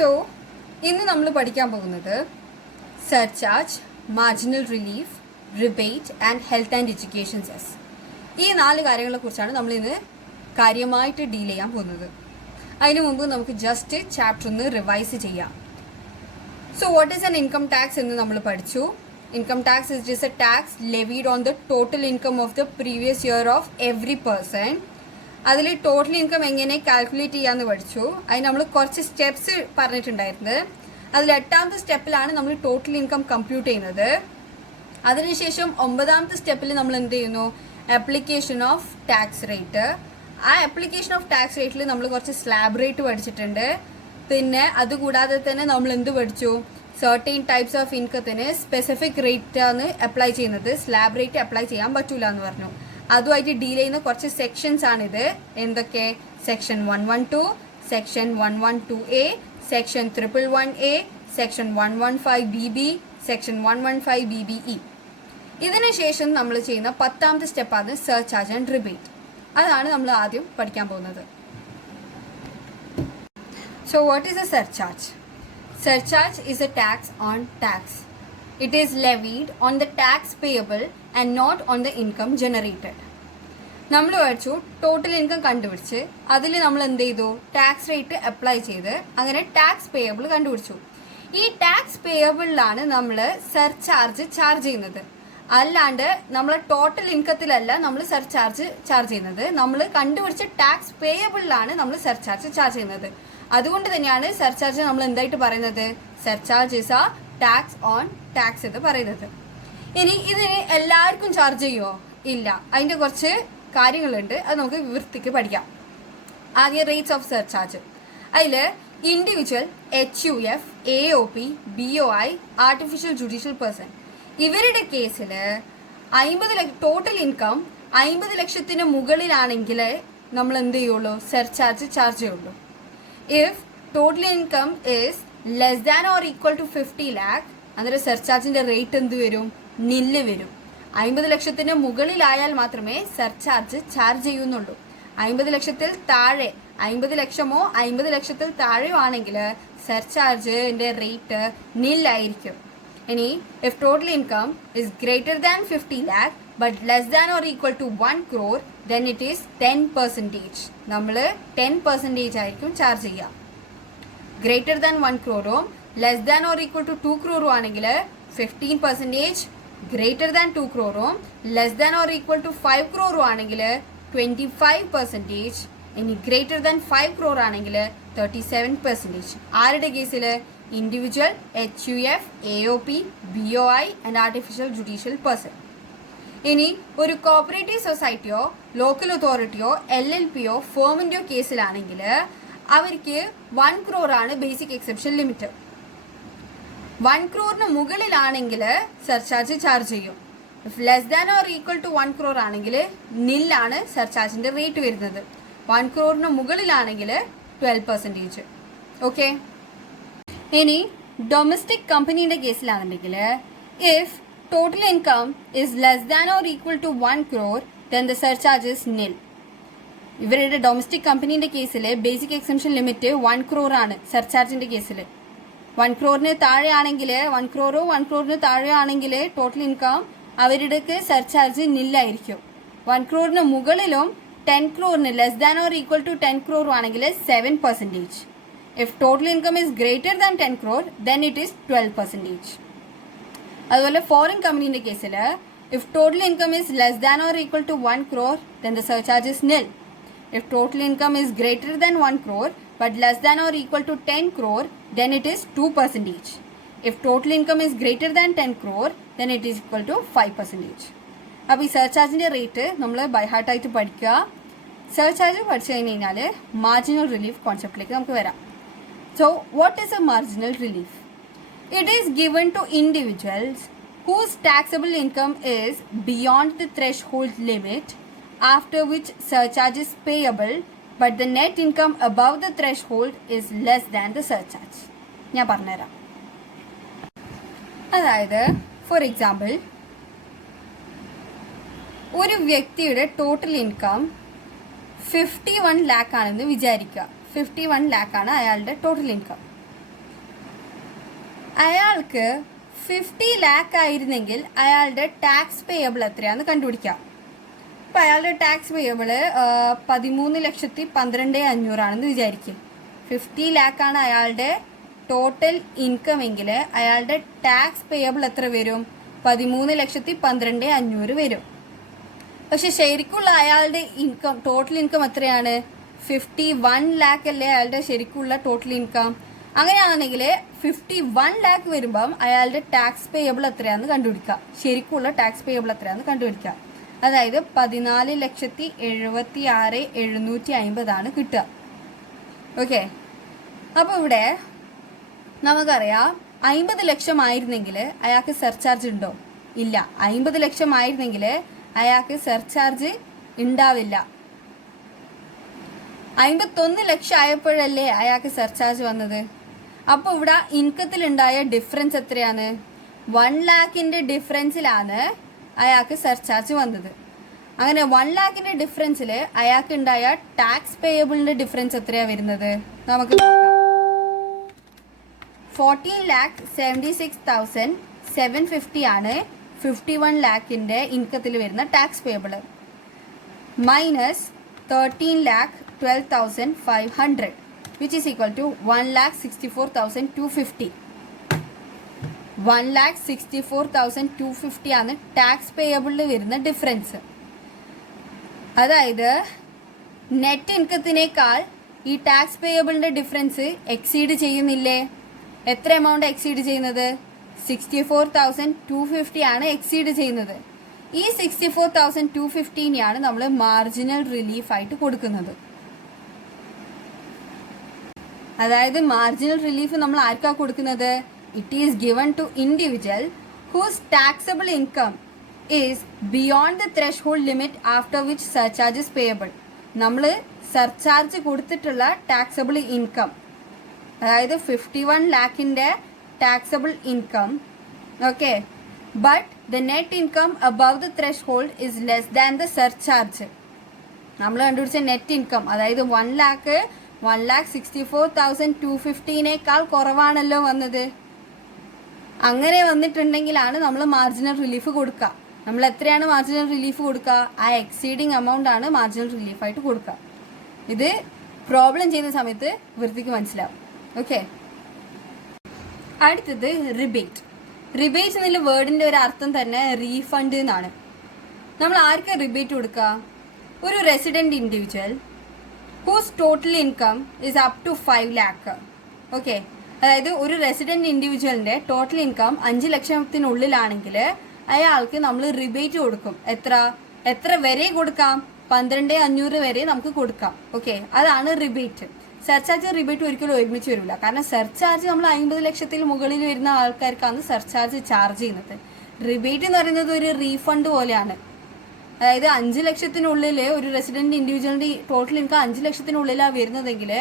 So ഇന്ന് നമ്മൾ പഠിക്കാൻ പോകുന്നത് surcharge, marginal relief, rebate and health and education cess. ഈ 4 കാര്യങ്ങളെക്കുറിച്ചാണ് നമ്മൾ ഇന്ന് കാര്യമായിട്ട് ഡീൽ ചെയ്യാൻ പോകുന്നത്. അതിനു മുമ്പ് നമുക്ക് ജസ്റ്റ് ചാപ്റ്റർ ഒന്ന് റിവൈസ് ചെയ്യാം. So what is an income tax എന്ന് നമ്മൾ പഠിച്ചു. Income tax is just A tax levied on the total income of the previous year of every person. അതിൽ ടോട്ടൽ ഇൻകം എങ്ങനെ കാൽക്കുലേറ്റ് ചെയ്യാമെന്ന് പഠിച്ചു. അതിന് നമ്മൾ കുറച്ച് സ്റ്റെപ്സ് പറഞ്ഞിട്ടുണ്ടായിരുന്നത്. അതിൽ 8ാമത്തെ സ്റ്റെപ്പിലാണ് നമ്മൾ ടോട്ടൽ ഇൻകം കമ്പ്യൂട്ട് ചെയ്യുന്നത്. അതിനുശേഷം 9ാമത്തെ സ്റ്റെപ്പിൽ നമ്മൾ എന്ത് ചെയ്യുന്നു? Application of tax rate. ആ ആപ്ലിക്കേഷൻ ഓഫ് ടാക്സ് റേറ്റിൽ നമ്മൾ കുറച്ച് സ്ലാബ് റേറ്റ് പഠിച്ചിട്ടുണ്ട്. പിന്നെ അതുകൂടാതെ തന്നെ നമ്മൾ എന്ത് പഠിച്ചു? സർട്ടൈൻ ടൈപ്സ് ഓഫ് ഇൻകത്തിന് സ്പെസിഫിക് റേറ്റ് ആണ് അപ്ലൈ ചെയ്യുന്നത്, സ്ലാബ് റേറ്റ് അപ്ലൈ ചെയ്യാൻ പറ്റൂല എന്ന് പറഞ്ഞു. അതുമായിട്ട് ഡീൽ ചെയ്യുന്ന കുറച്ച് സെക്ഷൻസ് ആണിത്. എന്തൊക്കെ? Section 112, section 112A, section 111A, section 115BB, section 115BBE. ഇതിനുശേഷം നമ്മൾ ചെയ്യുന്ന 10ാമത്തെ സ്റ്റെപ്പാണ് സർചാർജ് ആൻഡ് റിബേറ്റ്. അതാണ് നമ്മൾ ആദ്യം പഠിക്കാൻ പോകുന്നത്. So what is A surcharge? Surcharge is a tax on tax. It is levied on the tax payable and not on the income generated. നമ്മൾ പഠിച്ചു ടോട്ടൽ ഇൻകം കണ്ടുപിടിച്ച് അതിൽ നമ്മൾ എന്ത് ചെയ്തു? ടാക്സ് റേറ്റ് അപ്ലൈ ചെയ്ത് അങ്ങനെ ടാക്സ് പേയബിൾ കണ്ടുപിടിച്ചു. ഈ ടാക്സ് പേയബിളിലാണ് നമ്മൾ സർചാർജ് ചാർജ് ചെയ്യുന്നത്. അല്ലാണ്ട് നമ്മൾ ടോട്ടൽ ഇൻകത്തിലല്ല നമ്മൾ സർചാർജ് ചാർജ് ചെയ്യുന്നത്. നമ്മൾ കണ്ടുപിടിച്ച ടാക്സ് പേയബിളിലാണ് നമ്മൾ സർചാർജ് ചാർജ് ചെയ്യുന്നത്. അതുകൊണ്ട് തന്നെയാണ് സർചാർജ് നമ്മൾ എന്തായിട്ട് പറയുന്നത്? സർചാർജ് ഇസ് ആ ടാക്സ് ഓൺ ടാക്സ് എന്ന് പറയുന്നത്. ഇനി ഇതിന് എല്ലാവർക്കും ചാർജ് ചെയ്യുമോ? ഇല്ല. അതിന്റെ കുറച്ച് കാര്യങ്ങളുണ്ട്, അത് നമുക്ക് വൃത്തിക്ക് പഠിക്കാം. ആദ്യം റേറ്റ്സ് ഓഫ് സർചാർജ്. അതിൽ individual, HUF, AOP, BOI, artificial judicial person, ഇവരുടെ കേസിൽ 50 ടോട്ടൽ ഇൻകം 50 ലക്ഷത്തിന് മുകളിലാണെങ്കിൽ നമ്മൾ എന്ത് ചെയ്യുള്ളൂ? സർചാർജ് ചാർജ് ചെയ്യുള്ളൂ. If total income is less than or equal to 50 lakh, അന്നേരം സർചാർജിന്റെ റേറ്റ് എന്ത് വരും? നില്ല് വരും. 50 ലക്ഷത്തിന് മുകളിലായാൽ മാത്രമേ സർചാർജ് ചാർജ് ചെയ്യുന്നുള്ളൂ. 50 ലക്ഷത്തിൽ താഴെ, 50 ലക്ഷമോ 50 ലക്ഷത്തിൽ താഴെയോ ആണെങ്കിൽ സർചാർജിന്റെ റേറ്റ് നില്ലായിരിക്കും. ഇനി if total income is greater than 50 lakh but less than or equal to 1 crore, then it is 10%. നമ്മൾ 10% ആയിരിക്കും ചാർജ് ചെയ്യുക. Greater than 1 crore, less than or equal to 2 crore ആണെങ്കിൽ 15%, greater than 2 crore, less than or equal to 5 crore ആണെങ്കിൽ 25%, ഇനി greater than 5 crore ആണെങ്കിൽ 37%. ആരുടെ കേസിൽ? Individual, HUF, AOP, BOI and artificial judicial person. ഇനി ഒരു കോപ്പറേറ്റീവ് സൊസൈറ്റിയോ ലോക്കൽ അതോറിറ്റിയോ LLPയോ ഫേമിന്റെയോ കേസിലാണെങ്കിൽ അവർക്ക് 1 crore ആണ് ബേസിക് എക്സെപ്ഷൻ ലിമിറ്റ്. 1 crore മുകളിലാണെങ്കിൽ സർചാർജ് ചാർജ് ചെയ്യും. Less than or equal to 1 crore ആണെങ്കിൽ നില്ലാണ് സർചാർജിന്റെ റേറ്റ് വരുന്നത്. 1 crore മുകളിലാണെങ്കിൽ 12%. ഓക്കെ. ഇനി ഡൊമസ്റ്റിക് കമ്പനിയുടെ കേസിലാണെന്നുണ്ടെങ്കിൽ if total income is less than or equal to 1 crore, then the surcharge is nil. ഇവരുടെ ഡൊമസ്റ്റിക് കമ്പനീന്റെ കേസിൽ ബേസിക് എക്സംഷൻ ലിമിറ്റ് 1 crore ആണ്. സർചാർജിന്റെ കേസിൽ 1 crore താഴെയാണെങ്കിൽ 1 crore 1 crore താഴെയാണെങ്കിൽ ടോട്ടൽ ഇൻകം അവരുടെ സർചാർജ് നില്ലായിരിക്കും. 1 crore മുകളിലും 10 crore less than or equal to 10 crore ആണെങ്കിൽ 7%. If total income is greater than 10 crore, then it is 12%. അതുപോലെ ഫോറിൻ കമ്പനീന്റെ കേസിൽ if total income is less than or equal to 1 crore, then the surcharge is nil. If total income is greater than 1 crore but less than or equal to 10 crore, then it is 2%. If total income is greater than 10 crore, then it is equal to 5%. അപ്പോൾ ഈ സർചാർജിന്റെ rate നമ്മൾ by heart ആയിട്ട് പഠിക്കുക. Surcharge പഠിച്ചു കഴിഞ്ഞാൽ marginal relief കോൺസെപ്റ്റിലേക്ക് നമുക്ക് വരാം. So what is A marginal relief? It is given to individuals whose taxable income is beyond the threshold limit, after which surcharge is payable, but the net income above the threshold is less than the surcharge. ഞാൻ പറഞ്ഞുതരാം. അതായത് for example, ഒരു വ്യക്തിയുടെ total income 51 lakh ആണെന്ന് വിചാരിക്കുക. 51 lakh ആണ് അയാളുടെ total income. അയാൾക്ക് 50 lakh ആയിരുന്നെങ്കിൽ അയാളുടെ ടാക്സ് പേയബിൾ എത്രയാണെന്ന് കണ്ടുപിടിക്കാം. ഇപ്പം അയാളുടെ ടാക്സ് പേയബിൾ 13,12,500 ആണെന്ന് വിചാരിക്കും. 50 lakh ആണ് അയാളുടെ ടോട്ടൽ ഇൻകം എങ്കിൽ അയാളുടെ ടാക്സ് പേയബിൾ എത്ര വരും? 13,12,500 വരും. പക്ഷെ ശരിക്കുള്ള അയാളുടെ ഇൻകം, ടോട്ടൽ ഇൻകം എത്രയാണ്? 51 lakh അല്ലേ അയാളുടെ ശരിക്കുള്ള ടോട്ടൽ ഇൻകം. അങ്ങനെയാണെങ്കിൽ 51 lakh വരുമ്പം അയാളുടെ ടാക്സ് പേയബിൾ എത്രയാണെന്ന് കണ്ടുപിടിക്കുക. ശരിക്കുള്ള ടാക്സ് പേയബിൾ എത്രയാണെന്ന് കണ്ടുപിടിക്കുക. അതായത് 14,76,750 ആണ് കിട്ടുക. ഓക്കെ, അപ്പോൾ ഇവിടെ നമുക്കറിയാം 50 ലക്ഷം ആയിരുന്നെങ്കിൽ അയാൾക്ക് സർചാർജ് ഉണ്ടോ? ഇല്ല. 50 ലക്ഷം ആയിരുന്നെങ്കിൽ അയാൾക്ക് സർചാർജ് ഉണ്ടാവില്ല. 51 ലക്ഷം ആയപ്പോഴല്ലേ അയാൾക്ക് സർചാർജ് വന്നത്. അപ്പോൾ ഇവിടെ ഇൻകത്തിലുണ്ടായ ഡിഫറൻസ് എത്രയാണ്? 1 lakhന്റെ ഡിഫറൻസിലാണ് അയാൾക്ക് സർചാർജ് വന്നത്. അങ്ങനെ 1 lakhന്റെ ഡിഫറൻസിൽ അയാൾക്ക് ഉണ്ടായ ടാക്സ് പേയബിളിന്റെ ഡിഫറൻസ് എത്രയാണ് വരുന്നത്? നമുക്ക് 14,76,750 ആണ് 51 lakhന്റെ ഇൻകത്തിൽ വരുന്ന tax payable, minus 13,12,500 which is equal to 1,64,250. 1,64,250 ആണ് ടാക്സ് പേയബിളിൽ വരുന്ന ഡിഫറൻസ്. അതായത് നെറ്റ് ഇൻകത്തിനേക്കാൾ ഈ ടാക്സ് പേയബിളിന്റെ ഡിഫറൻസ് എക്സീഡ് ചെയ്യുന്നില്ലേ? എത്ര എമൗണ്ട് എക്സീഡ് ചെയ്യുന്നത്? 64,250 ആണ് എക്സീഡ് ചെയ്യുന്നത്. ഈ 64,250 നമ്മൾ മാർജിനൽ റിലീഫ് ആയിട്ട് കൊടുക്കുന്നത്. അതായത് മാർജിനൽ റിലീഫ് നമ്മൾ ആർക്കാ കൊടുക്കുന്നത്? It is given to individual whose taxable income is beyond the threshold limit after which surcharge is payable. നമ്മൾ സർചാർജ് കൊടുത്തിട്ടുള്ള ടാക്സബിൾ ഇൻകം, അതായത് 51 lakhന്റെ taxable income. Okay, but the net income above the threshold is less than the surcharge. നമ്മൾ കണ്ടുപിടിച്ച net income, അതായത് 1,64,250 കുറവാണല്ലോ വന്നത്. അങ്ങനെ വന്നിട്ടുണ്ടെങ്കിലാണ് നമ്മൾ മാർജിനൽ റിലീഫ് കൊടുക്കുക. നമ്മൾ എത്രയാണ് മാർജിനൽ റിലീഫ് കൊടുക്കുക? ആ എക്സീഡിങ് എമൗണ്ട് ആണ് മാർജിനൽ റിലീഫായിട്ട് കൊടുക്കുക. ഇത് പ്രോബ്ലം ചെയ്യുന്ന സമയത്ത് വൃത്തിക്ക് മനസ്സിലാവും. ഓക്കെ, അടുത്തത് റിബേറ്റ്. റിബേറ്റ് എന്നുള്ള വേർഡിന്റെ ഒരു അർത്ഥം തന്നെ റീഫണ്ട് എന്നാണ്. നമ്മൾ ആർക്കാ റിബേറ്റ് കൊടുക്കുക? ഒരു resident individual whose total income is up to 5 lakh. Okay, അതായത് ഒരു റെസിഡന്റ് ഇൻഡിവിജ്വലിന്റെ ടോട്ടൽ ഇൻകം 5 ലക്ഷത്തിനുള്ളിലാണെങ്കിൽ അയാൾക്ക് നമ്മൾ റിബേറ്റ് കൊടുക്കും. എത്ര വരെ കൊടുക്കാം? 12,500 വരെ നമുക്ക് കൊടുക്കാം. ഓക്കെ, അതാണ് റിബേറ്റ്. സർചാർജ് റിബേറ്റ് ഒരിക്കലും ഒരുമിച്ച് വരില്ല. കാരണം സർചാർജ് നമ്മൾ 50 ലക്ഷത്തിൽ മുകളിൽ വരുന്ന ആൾക്കാർക്കാണ് സർചാർജ് ചാർജ് ചെയ്യുന്നത്. റിബേറ്റ് എന്ന് പറയുന്നത് ഒരു റീഫണ്ട് പോലെയാണ്. അതായത് 5 ലക്ഷത്തിനുള്ളിൽ ഒരു റെസിഡന്റ് ഇൻഡിവിജ്വലിന്റെ ടോട്ടൽ ഇൻകം 5 ലക്ഷത്തിനുള്ളിലാണ് വരുന്നതെങ്കിൽ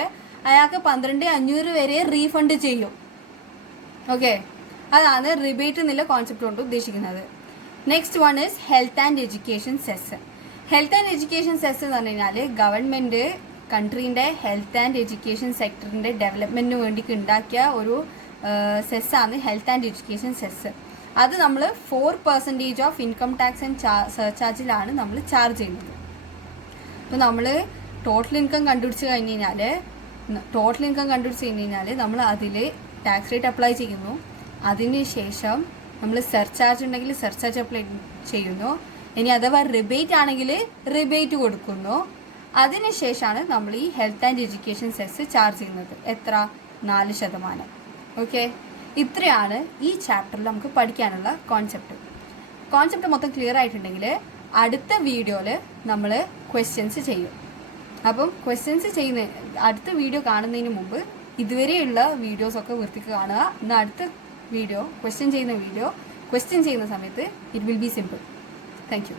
അയാൾക്ക് 12,500 വരെ റീഫണ്ട് ചെയ്യും. ഓക്കെ, അതാണ് റിബേറ്റ് എന്നുള്ള കോൺസെപ്റ്റ് കൊണ്ട് ഉദ്ദേശിക്കുന്നത്. Next one is health and education cess. Health and education cess എന്ന് പറഞ്ഞു കഴിഞ്ഞാൽ ഗവൺമെന്റ് കൺട്രീൻ്റെ ഹെൽത്ത് ആൻഡ് എഡ്യൂക്കേഷൻ സെക്ടറിൻ്റെ ഡെവലപ്മെൻറ്റിന് വേണ്ടി ഉണ്ടാക്കിയ ഒരു സെസ്സാണ് ഹെൽത്ത് ആൻഡ് എഡ്യൂക്കേഷൻ സെസ്. അത് നമ്മൾ 4% ഓഫ് ഇൻകം ടാക്സ് ആൻഡ് സർചാർജിലാണ് നമ്മൾ ചാർജ് ചെയ്യുന്നത്. അപ്പോൾ നമ്മൾ ടോട്ടൽ ഇൻകം കണ്ടുപിടിച്ച് കഴിഞ്ഞ് കഴിഞ്ഞാൽ നമ്മൾ അതിൽ ടാക്സ് റേറ്റ് അപ്ലൈ ചെയ്യുന്നു. അതിന് ശേഷം നമ്മൾ സർചാർജ് ഉണ്ടെങ്കിൽ സർചാർജ് അപ്ലൈ ചെയ്യുന്നു. ഇനി അഥവാ റിബേറ്റ് ആണെങ്കിൽ റിബേറ്റ് കൊടുക്കുന്നു. അതിനുശേഷമാണ് നമ്മൾ ഈ health and education cess charge ചെയ്യുന്നത്. എത്ര? 4%. ഓക്കെ, ഇത്രയാണ് ഈ ചാപ്റ്ററിൽ നമുക്ക് പഠിക്കാനുള്ള കോൺസെപ്റ്റ് മൊത്തം ക്ലിയർ ആയിട്ടുണ്ടെങ്കിൽ അടുത്ത വീഡിയോയിൽ നമ്മൾ ക്വസ്റ്റ്യൻസ് ചെയ്യും. അപ്പം ക്വസ്റ്റ്യൻസ് ചെയ്യുന്ന അടുത്ത വീഡിയോ കാണുന്നതിന് മുമ്പ് ഇതുവരെയുള്ള വീഡിയോസൊക്കെ വൃത്തിക്ക് കാണുക. എന്നാൽ അടുത്ത വീഡിയോ ക്വസ്റ്റ്യൻ ചെയ്യുന്ന സമയത്ത് it will be simple. Thank you.